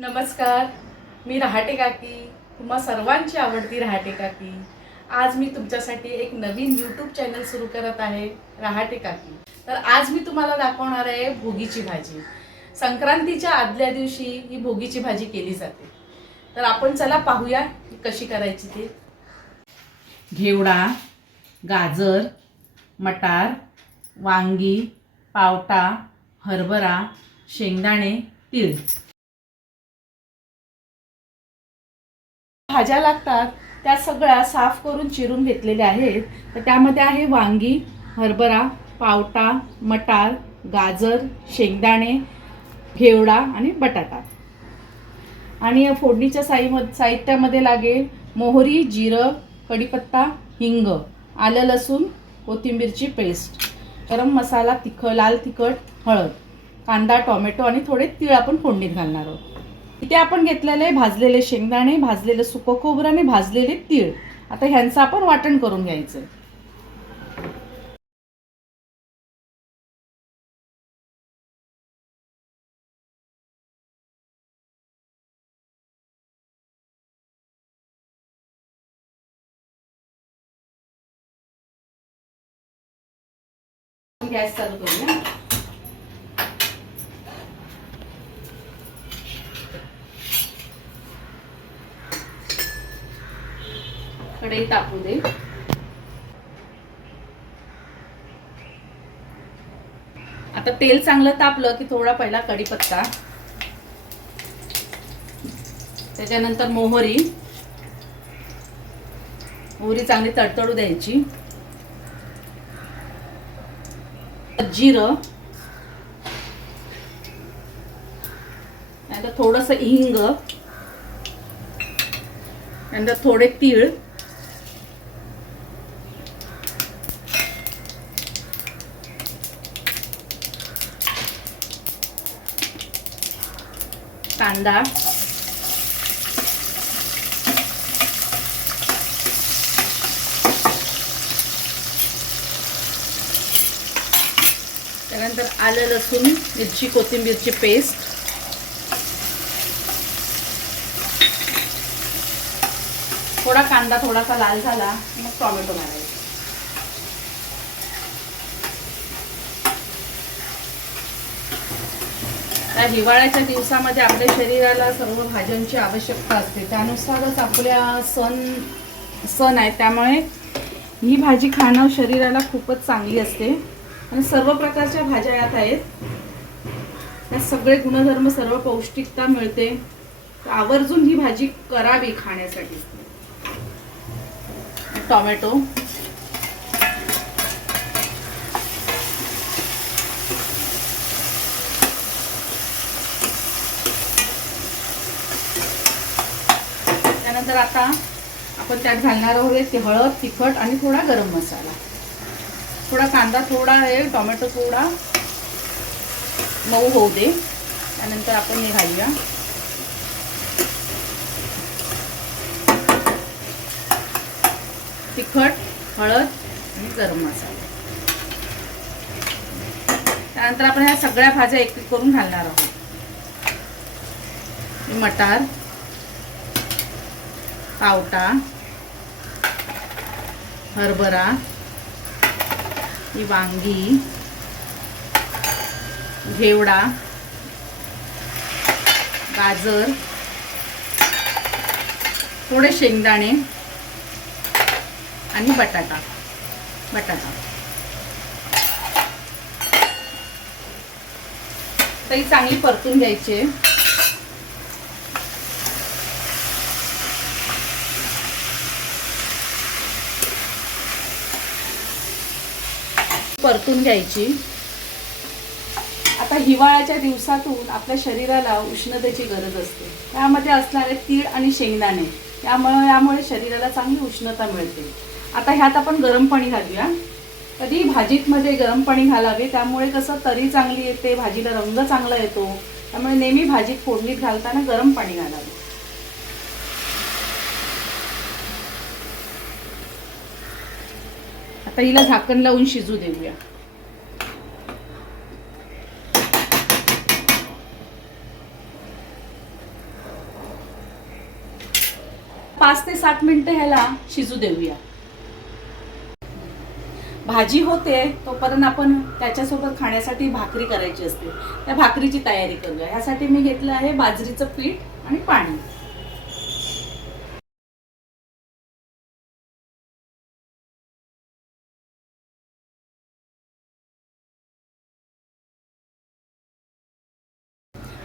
नमस्कार, मी रहाटे काकी, तुम्हा सर्वांची आवडती रहाटे काकी। आज मी तुमच्यासाठी एक नवीन यूट्यूब चॅनल सुरू करत आहे, रहाटे काकी। तर आज मी तुम्हाला दाखवणार आहे भोगीची भाजी। संक्रांतीच्या आदल्या दिवशी ही भोगीची भाजी केली जाते। तर आपण चला पाहूया की कशी करायची ते। घेवडा, गाजर, मटार, वांगी, पावटा, हरभरा, शेंगदाणे, तीळ भाज्या लागतात त्या सगळ्या साफ करून चिरून घेतलेल्या आहेत। तर त्यामध्ये आहे वांगी, हरभरा, पावटा, मटार, गाजर, शेंगदाणे, घेवडा आणि बटाटा। आणि फोडणीच्या साहित्यामध्ये लागेल मोहरी, जिरं, कढीपत्ता, हिंग, आलं लसूण, कोथिंबीरची पेस्ट, गरम मसाला, लाल तिखट, हळद, कांदा, टोमॅटो आणि थोडे तीळ आपण फोडणीत घालणार आहोत। इथे आपण घेतलेले भाजलेले शेंगदाणे, भाजलेले सुकं खोबरं आणि भाजलेले तीळ। आता ह्यांचं आपण वाटण करून घ्यायचं। गॅस चालू करूया। कढई तापू दे। आता तेल चांगलं तापलं की थोडा पहिला कढीपत्ता, त्याच्यानंतर मोहरी चांगली तडतडू द्यायची। जिरं, नंतर थोडंसं हिंग, नंतर थोडे तीळ, कांदा, त्यानंतर आलं लसूण मिरची कोथिंबीरची पेस्ट, थोडा कांदा थोडासा लाल झाला मग टोमॅटो घालायचा। त्या हिवाळ्याच्या दिवसामध्ये आपल्या शरीराला सर्व भाज्यांची आवश्यकता असते, त्यानुसारच आपल्या सण आहे, त्यामुळे ही भाजी खाणं शरीराला खूपच चांगली असते। आणि सर्व प्रकारच्या भाज्या यात आहेत, त्यात सगळे गुणधर्म सर्व पौष्टिकता मिळते। आवर्जून ही भाजी करावी खाण्यासाठी। टोमॅटो, त्यानंतर आता आपण त्यात घालणार आहोत ते हळद, तिखट आणि थोडा गरम मसाला, थोडा कांदा, थोडा टोमॅटो थोडा मऊ होऊ दे। त्यानंतर आपण हे घालूया तिखट, हळद आणि गरम मसाला। त्यानंतर आपण ह्या सगळ्या भाज्या एक एक करून घालणार आहोत। मटार, पावटा, हरभरा, ही वांगी, घेवडा, गाजर, थोडे शेंगदाणे आणि बटाटा। तर ही चांगली परतून घ्यायची। आता हिवाळ्याच्या दिवसातून आपल्या शरीराला उष्णतेची गरज असते, त्यामध्ये असणारे तीळ आणि शेंगदाणे यामुळे शरीराला चांगली उष्णता मिळते। आता ह्यात आपण गरम पाणी घालूया। कधी भाजीत मध्ये गरम पाणी घालावे, त्यामुळे कसं तरी चांगली येते, भाजीला रंग चांगला येतो। त्यामुळे नेहमी भाजीत फोडणीत घालताना गरम पाणी घालावे। आता हिला झाकण लावून शिजू देऊया। 5 ते 7 मिनिटं ह्याला शिजू देऊया. भाजी होते तोपर्यंत आपण त्याच्यासोबत खाण्यासाठी भाकरी करायची असते. त्या भाकरीची तयारी करूया. ह्यासाठी मी घेतलं आहे बाजरीचं पीठ आणि पाणी.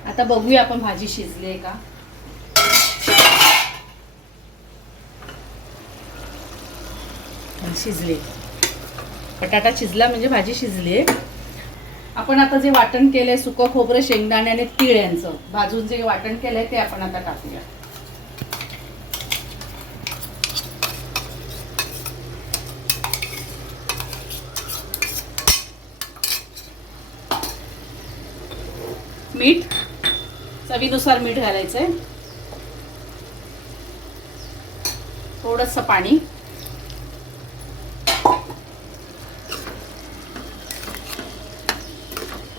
आता बघूया आपण भाजी शिजली आहे का. शिजली. बटाटा शिजला म्हणजे भाजी शिजली आहे. आपण आता जे वाटण केलंय सुकं खोबरं शेंगदाणे आणि तीळ यांचं भाजून जे वाटण केलंय ते आपण आता टाकूया. मीठ चवीनुसार मीठ घालायचंय. थोडंसं पाणी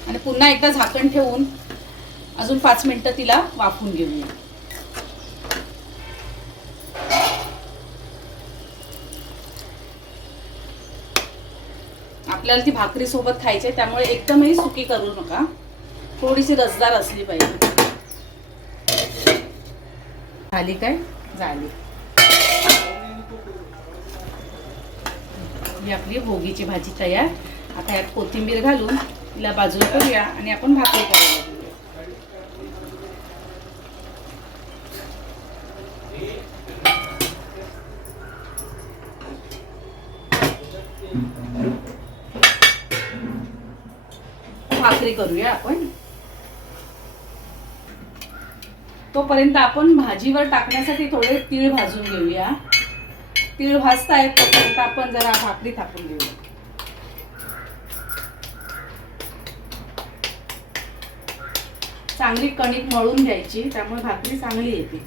आणि पुन्हा एकदा झाकण ठेवून अजून 5 मिनिटं तिला वाफवून घेऊया. आपल्याला ती भाकरी सोबत खायची आहे त्यामुळे एकदमही सुकी करू नका. थोडीशी रसदार असली पाहिजे. झाली काय? झाली. ही आपली भोगीची भाजी तयार. आता यात कोथिंबीर घालून तिला बाजूला करूया आणि आपण भाकरी करायला घेऊया. भाकरी करूया आपण. तोपर्यंत आपण भाजीवर टाकण्यासाठी थोडे तीळ भाजून घेऊया. तीळ भाजतायत तोपर्यंत आपण जरा भाकरी थापून घेऊया. चांगली कणिक मळून घ्यायची त्यामुळे भाकरी चांगली येते.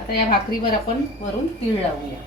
आता या भाकरीवर आपण वरून तीळ लावूया.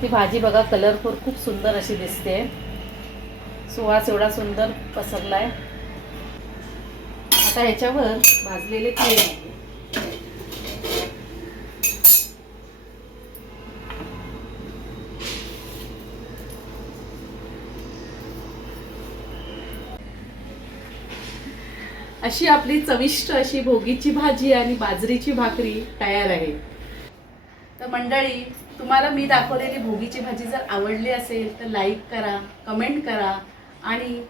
ती भाजी बघा कलरफुल खूप सुंदर अशी दिसते. सुवास एवढा सुंदर पसरलाय. आता ह्याच्यावर भाजलेले तीळ अशी आपली चविष्ट अशी भोगीची भाजी आणि बाजरीची भाकरी तयार आहे. तर मंडळी, तुम्हाला मी दाखवलेली भोगीची भाजी जर आवडली असेल तर लाईक करा, कमेंट करा आणि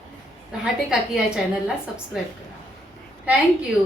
रहाटे काकी या चॅनलला सबस्क्राईब करा. थँक्यू.